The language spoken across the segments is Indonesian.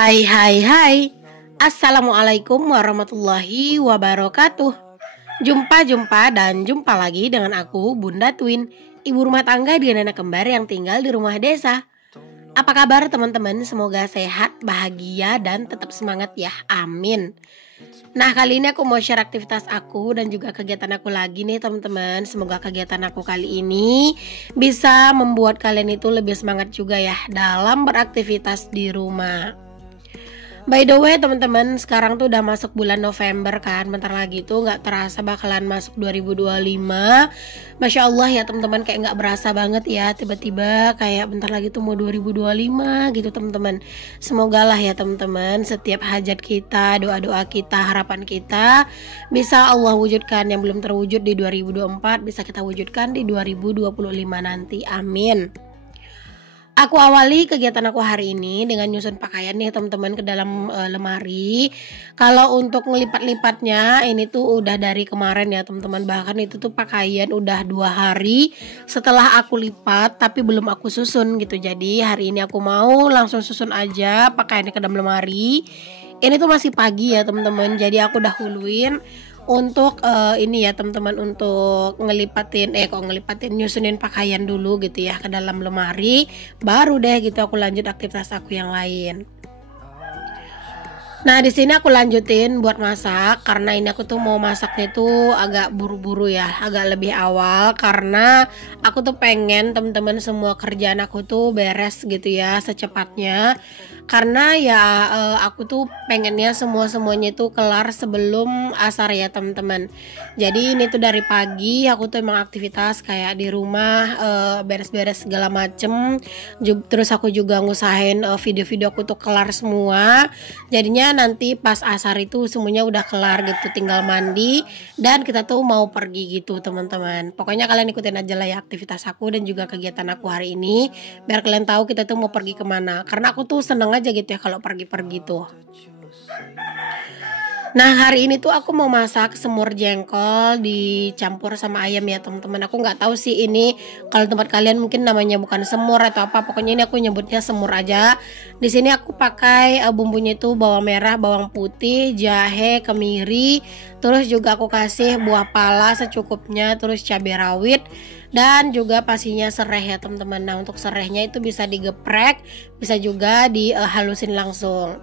Hai hai hai. Assalamualaikum warahmatullahi wabarakatuh. Jumpa dan jumpa lagi dengan aku Bunda Twin, ibu rumah tangga dengan anak kembar yang tinggal di rumah desa. Apa kabar teman-teman? Semoga sehat, bahagia, dan tetap semangat ya, amin. Nah, kali ini aku mau share aktivitas aku dan juga kegiatan aku lagi nih teman-teman. Semoga kegiatan aku kali ini bisa membuat kalian itu lebih semangat juga ya dalam beraktivitas di rumah. By the way teman-teman, sekarang tuh udah masuk bulan November kan. Bentar lagi tuh gak terasa bakalan masuk 2025. Masya Allah ya teman-teman, kayak gak berasa banget ya. Tiba-tiba kayak bentar lagi tuh mau 2025 gitu teman-teman. Semoga lah ya teman-teman, setiap hajat kita, doa-doa kita, harapan kita bisa Allah wujudkan. Yang belum terwujud di 2024 bisa kita wujudkan di 2025 nanti, amin. Aku awali kegiatan aku hari ini dengan nyusun pakaian nih teman-teman ke dalam lemari. Kalau untuk ngelipat-lipatnya ini tuh udah dari kemarin ya teman-teman. Bahkan itu tuh pakaian udah 2 hari setelah aku lipat tapi belum aku susun gitu. Jadi hari ini aku mau langsung susun aja pakaiannya ke dalam lemari. Ini tuh masih pagi ya teman-teman. Jadi aku dahuluin untuk ini ya teman-teman, untuk nyusunin pakaian dulu gitu ya ke dalam lemari, baru deh gitu aku lanjut aktivitas aku yang lain. Nah, di sini aku lanjutin buat masak karena ini aku tuh mau masaknya tuh agak buru-buru ya, agak lebih awal karena aku tuh pengen teman-teman semua kerjaan aku tuh beres gitu ya secepatnya. Karena ya aku tuh pengennya semuanya itu kelar sebelum asar ya teman-teman. Jadi ini tuh dari pagi aku tuh emang aktivitas kayak di rumah, beres-beres segala macem. Terus aku juga ngusahain video-video aku tuh kelar semua. Jadinya nanti pas asar itu semuanya udah kelar gitu, tinggal mandi dan kita tuh mau pergi gitu teman-teman. Pokoknya kalian ikutin aja lah ya aktivitas aku dan juga kegiatan aku hari ini, biar kalian tahu kita tuh mau pergi kemana. Karena aku tuh seneng aja gitu ya kalau pergi-pergi tuh. Nah, hari ini tuh aku mau masak semur jengkol dicampur sama ayam ya teman-teman. Aku nggak tahu sih ini kalau tempat kalian mungkin namanya bukan semur atau apa. Pokoknya ini aku nyebutnya semur aja. Di sini aku pakai bumbunya itu bawang merah, bawang putih, jahe, kemiri. Terus juga aku kasih buah pala secukupnya, terus cabai rawit dan juga pastinya serai ya teman-teman. Nah, untuk serainya itu bisa digeprek, bisa juga dihalusin langsung.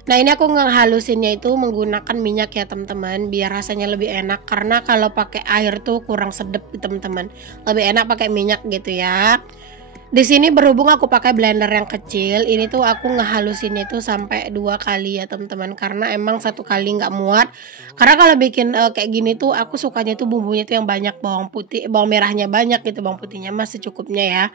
Nah, ini aku ngehalusinnya itu menggunakan minyak ya teman-teman, biar rasanya lebih enak. Karena kalau pakai air tuh kurang sedap teman-teman. Lebih enak pakai minyak gitu ya. Di sini berhubung aku pakai blender yang kecil, ini tuh aku ngehalusinnya itu sampai 2 kali ya teman-teman. Karena emang 1 kali nggak muat. Karena kalau bikin kayak gini tuh aku sukanya tuh bumbunya tuh yang banyak, bawang putih, bawang merahnya banyak gitu, bawang putihnya mah secukupnya ya.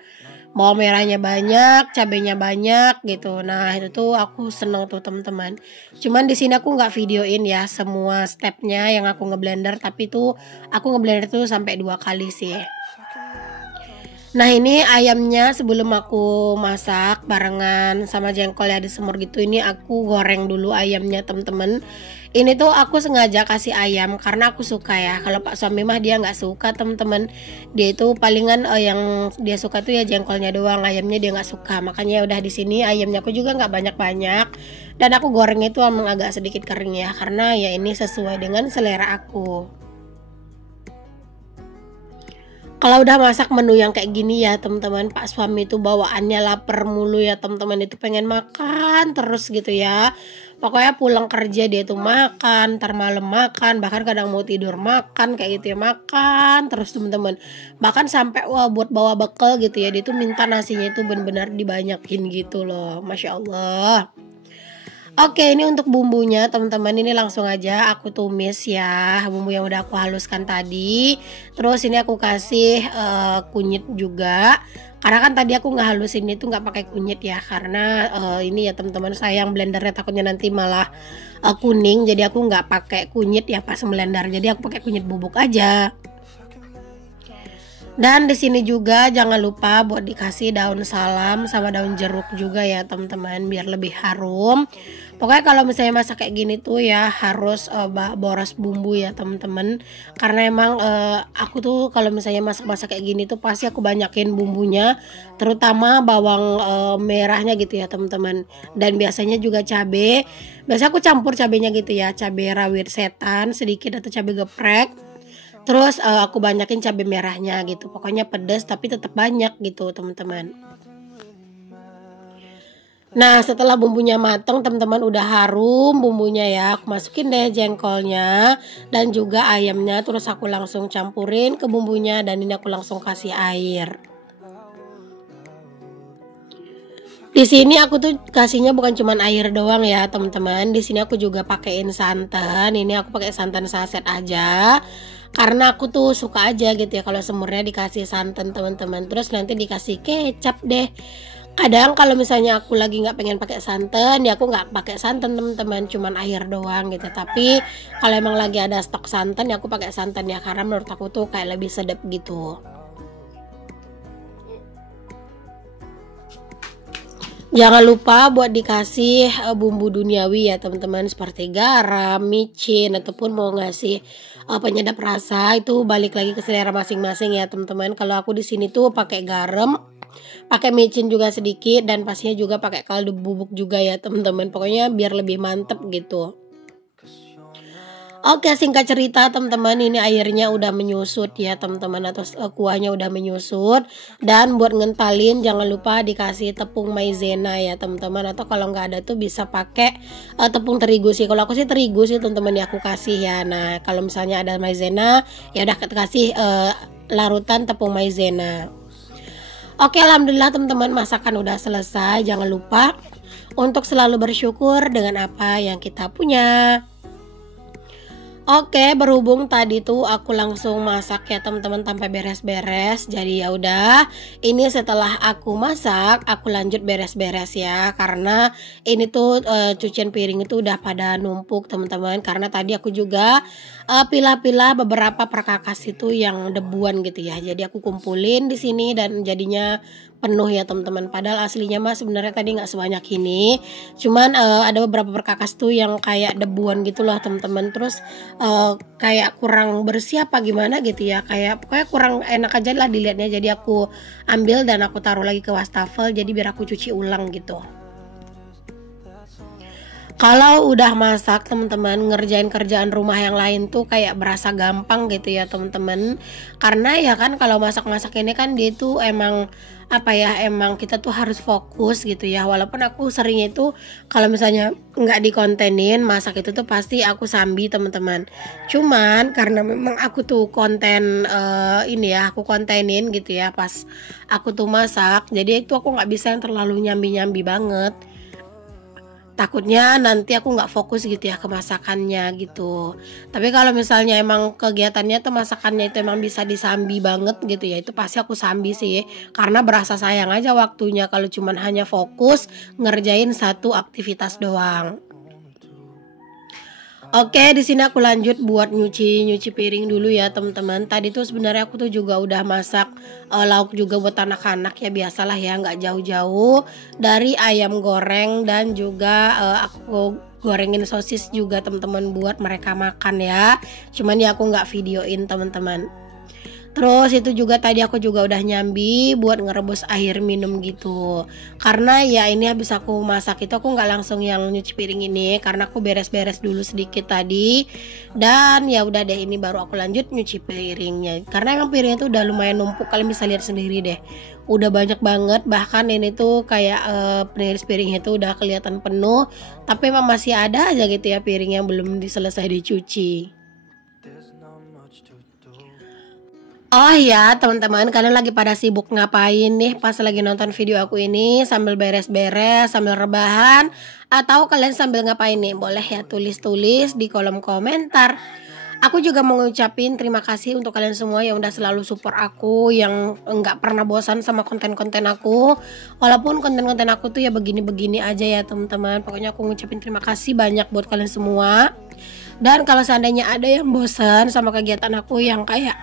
Bawang merahnya banyak, cabenya banyak gitu. Nah, itu tuh aku seneng tuh teman-teman. Cuman di sini aku nggak videoin ya semua stepnya yang aku ngeblender, tapi tuh aku ngeblender tuh sampai 2 kali sih. Nah, ini ayamnya sebelum aku masak barengan sama jengkol ya di semur gitu, ini aku goreng dulu ayamnya teman-teman. Ini tuh aku sengaja kasih ayam karena aku suka ya. Kalau Pak suami mah dia nggak suka teman-teman. Dia itu palingan yang dia suka tuh ya jengkolnya doang, ayamnya dia nggak suka. Makanya udah di sini ayamnya aku juga nggak banyak-banyak. Dan aku goreng itu emang agak sedikit kering ya, karena ya ini sesuai dengan selera aku. Kalau udah masak menu yang kayak gini ya teman-teman, Pak suami itu bawaannya lapar mulu ya teman-teman, itu pengen makan terus gitu ya. Pokoknya pulang kerja dia tuh makan, ntar malam makan, bahkan kadang mau tidur makan kayak gitu ya, makan terus teman-teman. Bahkan sampai buat bawa bekal gitu ya, dia tuh minta nasinya itu benar-benar dibanyakin gitu loh, Masya Allah. Oke, ini untuk bumbunya teman-teman, ini langsung aja aku tumis ya, bumbu yang udah aku haluskan tadi. Terus ini aku kasih kunyit juga, karena kan tadi aku nggak halusin itu nggak pakai kunyit ya, karena ini ya teman-teman, sayang blendernya takutnya nanti malah kuning, jadi aku nggak pakai kunyit ya pas blender, jadi aku pakai kunyit bubuk aja. Dan di sini juga jangan lupa buat dikasih daun salam sama daun jeruk juga ya teman-teman, biar lebih harum. Pokoknya kalau misalnya masak kayak gini tuh ya harus boros bumbu ya teman-teman. Karena emang aku tuh kalau misalnya masak-masak kayak gini tuh pasti aku banyakin bumbunya, terutama bawang merahnya gitu ya teman-teman. Dan biasanya juga cabe. Biasanya aku campur cabenya gitu ya, cabe rawit setan sedikit atau cabe geprek. Terus aku banyakin cabai merahnya gitu. Pokoknya pedas tapi tetap banyak gitu teman-teman. Nah setelah bumbunya matang teman-teman, udah harum bumbunya ya, aku masukin deh jengkolnya dan juga ayamnya. Terus aku langsung campurin ke bumbunya dan ini aku langsung kasih air. Di sini aku tuh kasihnya bukan cuman air doang ya teman-teman. Di sini aku juga pakein santan. Ini aku pakai santan saset aja. Karena aku tuh suka aja gitu ya kalau semurnya dikasih santan teman-teman. Terus nanti dikasih kecap deh. Kadang kalau misalnya aku lagi nggak pengen pakai santan ya aku nggak pakai santan teman-teman, cuman air doang gitu. Tapi kalau emang lagi ada stok santan ya aku pakai santan ya, karena menurut aku tuh kayak lebih sedap gitu. Jangan lupa buat dikasih bumbu duniawi ya teman-teman, seperti garam, micin, ataupun mau ngasih penyedap rasa, itu balik lagi ke selera masing-masing ya teman-teman. Kalau aku di sini tuh pakai garam, pakai micin juga sedikit, dan pastinya juga pakai kaldu bubuk juga ya teman-teman. Pokoknya biar lebih mantep gitu. Oke, singkat cerita teman-teman, ini airnya udah menyusut ya teman-teman, atau kuahnya udah menyusut. Dan buat ngentalin jangan lupa dikasih tepung maizena ya teman-teman, atau kalau nggak ada tuh bisa pakai tepung terigu sih. Kalau aku sih terigu sih teman-teman ya aku kasih ya. Nah kalau misalnya ada maizena ya udah kasih larutan tepung maizena. Oke, alhamdulillah teman-teman, masakan udah selesai. Jangan lupa untuk selalu bersyukur dengan apa yang kita punya. Oke, berhubung tadi tuh aku langsung masak ya teman-teman sampai beres-beres. Jadi ya udah, ini setelah aku masak, aku lanjut beres-beres ya. Karena ini tuh cucian piring itu udah pada numpuk teman-teman. Karena tadi aku juga pilah-pilah beberapa perkakas itu yang debuan gitu ya. Jadi aku kumpulin di sini dan jadinya penuh ya teman-teman. Padahal aslinya mah sebenarnya tadi nggak sebanyak ini. Cuman ada beberapa perkakas tuh yang kayak debuan gitu loh teman-teman. Terus kayak kurang bersih apa gimana gitu ya, kayak pokoknya kurang enak aja lah dilihatnya. Jadi aku ambil dan aku taruh lagi ke wastafel, jadi biar aku cuci ulang gitu. Kalau udah masak teman-teman, ngerjain kerjaan rumah yang lain tuh kayak berasa gampang gitu ya teman-teman. Karena ya kan kalau masak-masak ini kan dia tuh emang apa ya, emang kita tuh harus fokus gitu ya. Walaupun aku sering itu kalau misalnya nggak dikontenin masak itu tuh pasti aku sambi teman-teman. Cuman karena memang aku tuh konten ini ya, aku kontenin gitu ya pas aku tuh masak. Jadi itu aku nggak bisa yang terlalu nyambi-nyambi banget. Takutnya nanti aku nggak fokus gitu ya ke masakannya gitu. Tapi kalau misalnya emang kegiatannya tuh masakannya itu emang bisa disambi banget gitu ya, itu pasti aku sambi sih. Karena berasa sayang aja waktunya kalau cuman hanya fokus ngerjain satu aktivitas doang. Oke, di sini aku lanjut buat nyuci piring dulu ya teman-teman. Tadi tuh sebenarnya aku tuh juga udah masak lauk juga buat anak-anak ya, biasalah ya, nggak jauh-jauh dari ayam goreng dan juga aku gorengin sosis juga teman-teman buat mereka makan ya. Cuman ya aku nggak videoin teman-teman. Terus itu juga tadi aku juga udah nyambi buat ngerebus air minum gitu. Karena ya ini habis aku masak itu aku nggak langsung yang nyuci piring ini, karena aku beres-beres dulu sedikit tadi. Dan ya udah deh, ini baru aku lanjut nyuci piringnya. Karena emang piringnya tuh udah lumayan numpuk, kalian bisa lihat sendiri deh. Udah banyak banget, bahkan ini tuh kayak peniris piringnya tuh udah kelihatan penuh. Tapi emang masih ada aja gitu ya piring yang belum selesai dicuci. Oh ya teman-teman, kalian lagi pada sibuk ngapain nih pas lagi nonton video aku ini? Sambil beres-beres, sambil rebahan, atau kalian sambil ngapain nih? Boleh ya tulis-tulis di kolom komentar. Aku juga mau ngucapin terima kasih untuk kalian semua yang udah selalu support aku, yang nggak pernah bosan sama konten-konten aku. Walaupun konten-konten aku tuh ya begini-begini aja ya teman-teman. Pokoknya aku ngucapin terima kasih banyak buat kalian semua. Dan kalau seandainya ada yang bosan sama kegiatan aku yang kayak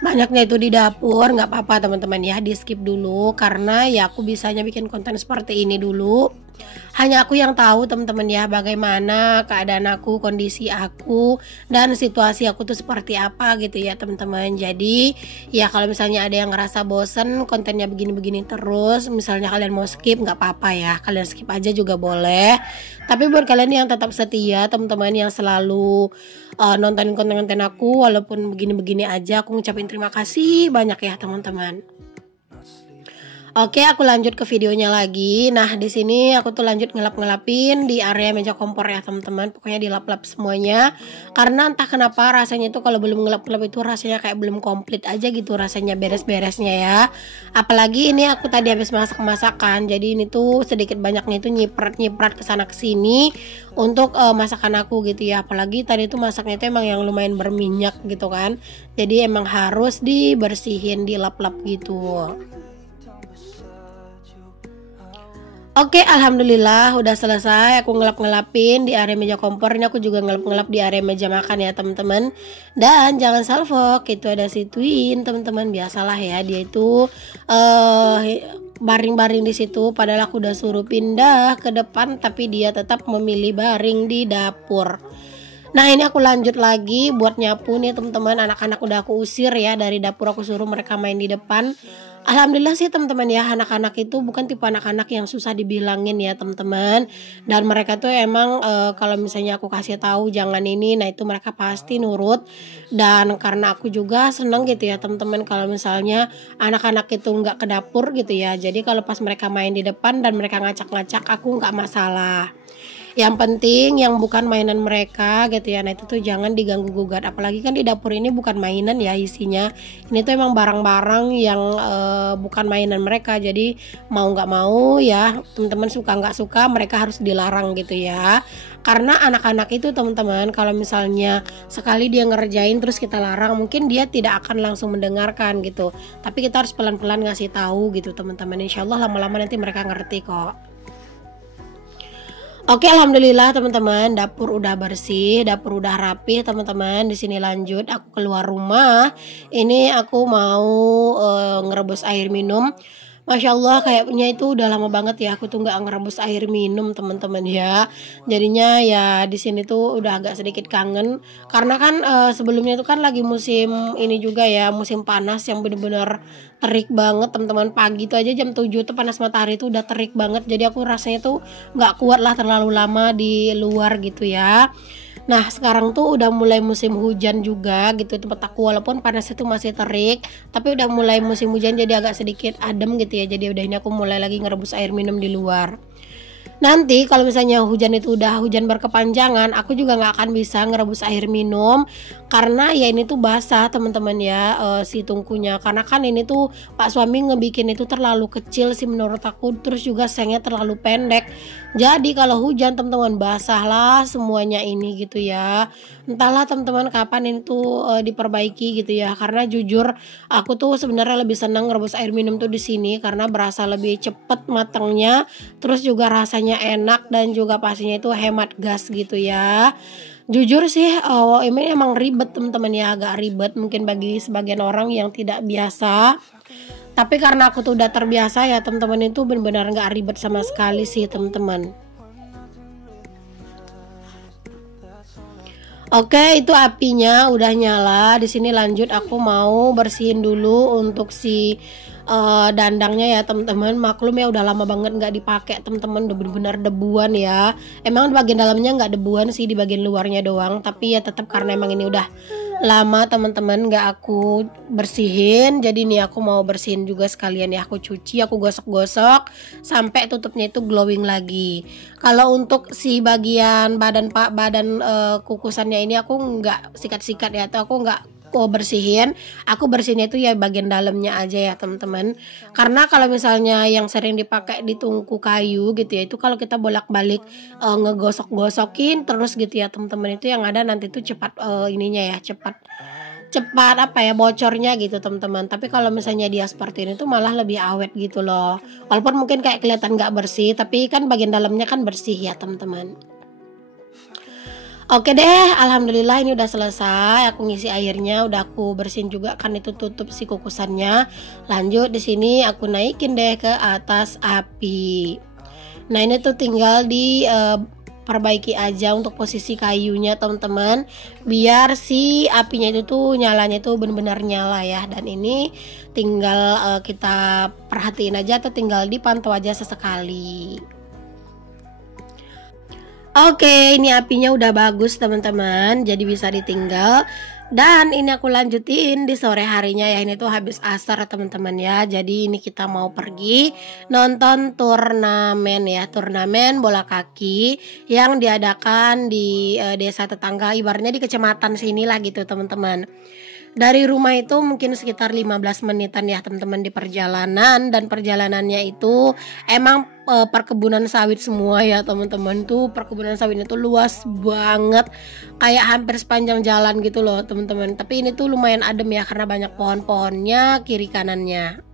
banyaknya itu di dapur. Nggak apa-apa teman-teman ya, di skip dulu karena ya aku bisanya bikin konten seperti ini dulu. Hanya aku yang tahu teman-teman ya bagaimana keadaan aku, kondisi aku, dan situasi aku tuh seperti apa gitu ya teman-teman. Jadi ya kalau misalnya ada yang ngerasa bosen kontennya begini-begini terus, misalnya kalian mau skip nggak apa-apa ya, kalian skip aja juga boleh. Tapi buat kalian yang tetap setia teman-teman, yang selalu nontonin konten-konten aku walaupun begini-begini aja, aku ngucapin terima kasih banyak ya teman-teman. Oke, aku lanjut ke videonya lagi. Nah, di sini aku tuh lanjut ngelap-ngelapin di area meja kompor ya, teman-teman. Pokoknya dilap-lap semuanya. Karena entah kenapa rasanya itu kalau belum ngelap-ngelap itu rasanya kayak belum komplit aja gitu rasanya beres-beresnya ya. Apalagi ini aku tadi habis masak-masakan. Jadi ini tuh sedikit banyaknya itu nyiprat-nyiprat ke sana ke sini untuk masakan aku gitu ya. Apalagi tadi tuh masaknya itu emang yang lumayan berminyak gitu kan. Jadi emang harus dibersihin, dilap-lap gitu. Oke, alhamdulillah udah selesai. Aku ngelap-ngelapin di area meja kompor. Ini aku juga ngelap-ngelap di area meja makan ya teman-teman. Dan jangan salfok, itu ada si Twin teman-teman. Biasalah ya, dia itu baring-baring di situ. Padahal aku udah suruh pindah ke depan, tapi dia tetap memilih baring di dapur. Nah, ini aku lanjut lagi buat nyapu nih teman-teman. Anak-anak udah aku usir ya dari dapur, aku suruh mereka main di depan. Alhamdulillah sih teman-teman ya, anak-anak itu bukan tipe anak-anak yang susah dibilangin ya teman-teman. Dan mereka tuh emang kalau misalnya aku kasih tahu jangan ini, nah itu mereka pasti nurut. Dan karena aku juga seneng gitu ya teman-teman kalau misalnya anak-anak itu nggak ke dapur gitu ya. Jadi kalau pas mereka main di depan dan mereka ngacak-ngacak, aku nggak masalah. Yang penting yang bukan mainan mereka gitu ya. Nah itu tuh jangan diganggu gugat. Apalagi kan di dapur ini bukan mainan ya isinya. Ini tuh emang barang-barang yang bukan mainan mereka. Jadi mau nggak mau ya teman-teman, suka nggak suka mereka harus dilarang gitu ya. Karena anak-anak itu teman-teman kalau misalnya sekali dia ngerjain terus kita larang, mungkin dia tidak akan langsung mendengarkan gitu. Tapi kita harus pelan-pelan ngasih tahu gitu teman-teman. Insya Allah lama-lama nanti mereka ngerti kok. Oke, alhamdulillah teman-teman, dapur udah bersih, dapur udah rapi teman-teman. Di sini lanjut aku keluar rumah. Ini aku mau ngerebus air minum. Masya Allah, kayaknya itu udah lama banget ya aku tuh nggak ngerebus air minum teman-teman ya. Jadinya ya di sini tuh udah agak sedikit kangen karena kan sebelumnya itu kan lagi musim ini juga ya, musim panas yang bener-bener terik banget teman-teman. Pagi tuh aja jam 7 tuh panas matahari tuh udah terik banget. Jadi aku rasanya tuh nggak kuat lah terlalu lama di luar gitu ya. Nah sekarang tuh udah mulai musim hujan juga gitu tempat aku, walaupun panas itu masih terik tapi udah mulai musim hujan jadi agak sedikit adem gitu ya. Jadi udah ini aku mulai lagi ngerebus air minum di luar. Nanti kalau misalnya hujan itu udah hujan berkepanjangan, aku juga nggak akan bisa ngerebus air minum karena ya ini tuh basah teman-teman ya, si tungkunya. Karena kan ini tuh Pak suami ngebikin itu terlalu kecil sih menurut aku, terus juga sengnya terlalu pendek. Jadi kalau hujan teman-teman basah lah semuanya ini gitu ya. Entahlah teman-teman kapan ini tuh diperbaiki gitu ya. Karena jujur aku tuh sebenarnya lebih senang ngerebus air minum tuh di sini karena berasa lebih cepet matangnya. Terus juga rasanya enak dan juga pastinya itu hemat gas gitu ya. Jujur sih ini emang ribet teman-teman ya, agak ribet mungkin bagi sebagian orang yang tidak biasa. Tapi karena aku tuh udah terbiasa ya teman-teman, itu benar-benar nggak ribet sama sekali sih teman-teman. Oke, itu apinya udah nyala. Di sini lanjut aku mau bersihin dulu untuk si dandangnya ya teman-teman. Maklum ya udah lama banget nggak dipakai teman-teman, udah bener-bener debuan ya. Emang di bagian dalamnya nggak debuan sih, di bagian luarnya doang. Tapi ya tetap karena emang ini udah lama teman-teman nggak aku bersihin, jadi nih aku mau bersihin juga sekalian ya. Aku cuci, aku gosok-gosok sampai tutupnya itu glowing lagi. Kalau untuk si bagian badan kukusannya ini aku nggak sikat-sikat ya, atau aku nggak bersihin. Aku bersihinnya itu ya bagian dalamnya aja ya teman-teman. Karena kalau misalnya yang sering dipakai di tungku kayu gitu ya, itu kalau kita bolak-balik ngegosok-gosokin terus gitu ya teman-teman, itu yang ada nanti tuh cepat ininya ya, cepat apa ya, bocornya gitu teman-teman. Tapi kalau misalnya dia seperti ini tuh malah lebih awet gitu loh. Walaupun mungkin kayak kelihatan nggak bersih, tapi kan bagian dalamnya kan bersih ya teman-teman. Oke deh, alhamdulillah ini udah selesai. Aku ngisi airnya, udah aku bersihin juga kan itu tutup si kukusannya. Lanjut di sini aku naikin deh ke atas api. Nah, ini tuh tinggal di perbaiki aja untuk posisi kayunya teman-teman, biar si apinya itu tuh nyalanya tuh benar-benar nyala ya. Dan ini tinggal kita perhatiin aja atau tinggal dipantau aja sesekali. Oke, ini apinya udah bagus teman-teman, jadi bisa ditinggal. Dan ini aku lanjutin di sore harinya ya, ini tuh habis asar teman-teman ya. Jadi ini kita mau pergi nonton turnamen ya, turnamen bola kaki yang diadakan di desa tetangga, ibaratnya di kecamatan sini lah gitu teman-teman. Dari rumah itu mungkin sekitar 15 menitan ya teman-teman di perjalanan, dan perjalanannya itu emang perkebunan sawit semua ya teman-teman. Tuh perkebunan sawitnya tuh luas banget, kayak hampir sepanjang jalan gitu loh teman-teman. Tapi ini tuh lumayan adem ya karena banyak pohon-pohonnya kiri kanannya.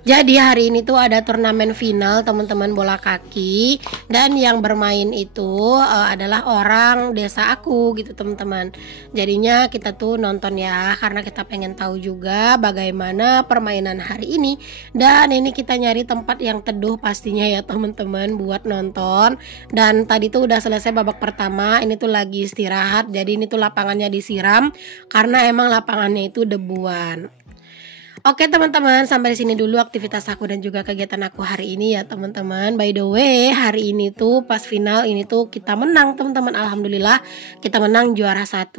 Jadi hari ini tuh ada turnamen final teman-teman bola kaki, dan yang bermain itu adalah orang desa aku gitu teman-teman. Jadinya kita tuh nonton ya, karena kita pengen tahu juga bagaimana permainan hari ini. Dan ini kita nyari tempat yang teduh pastinya ya teman-teman buat nonton. Dan tadi tuh udah selesai babak pertama, ini tuh lagi istirahat. Jadi ini tuh lapangannya disiram karena emang lapangannya itu debuan. Oke teman-teman, sampai di sini dulu aktivitas aku dan juga kegiatan aku hari ini ya teman-teman. By the way, hari ini tuh pas final ini tuh kita menang teman-teman. Alhamdulillah kita menang juara 1.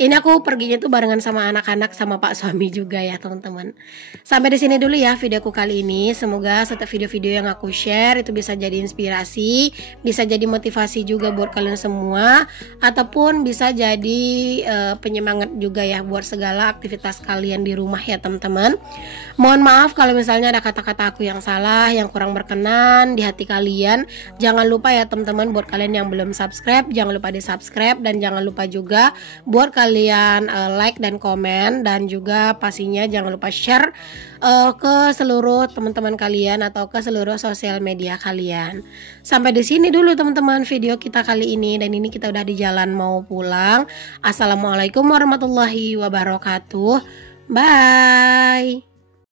Ini aku perginya tuh barengan sama anak-anak sama Pak suami juga ya teman-teman. Sampai di sini dulu ya videoku kali ini. Semoga setiap video-video yang aku share itu bisa jadi inspirasi, bisa jadi motivasi juga buat kalian semua, ataupun bisa jadi penyemangat juga ya buat segala aktivitas kalian di rumah ya teman-teman. Mohon maaf kalau misalnya ada kata-kata aku yang salah, yang kurang berkenan di hati kalian. Jangan lupa ya teman-teman, buat kalian yang belum subscribe, jangan lupa di subscribe. Dan jangan lupa juga buat kalian like dan komen. Dan juga pastinya jangan lupa share ke seluruh teman-teman kalian atau ke seluruh sosial media kalian. Sampai di sini dulu teman-teman video kita kali ini. Dan ini kita udah di jalan mau pulang. Assalamualaikum warahmatullahi wabarakatuh. Bye.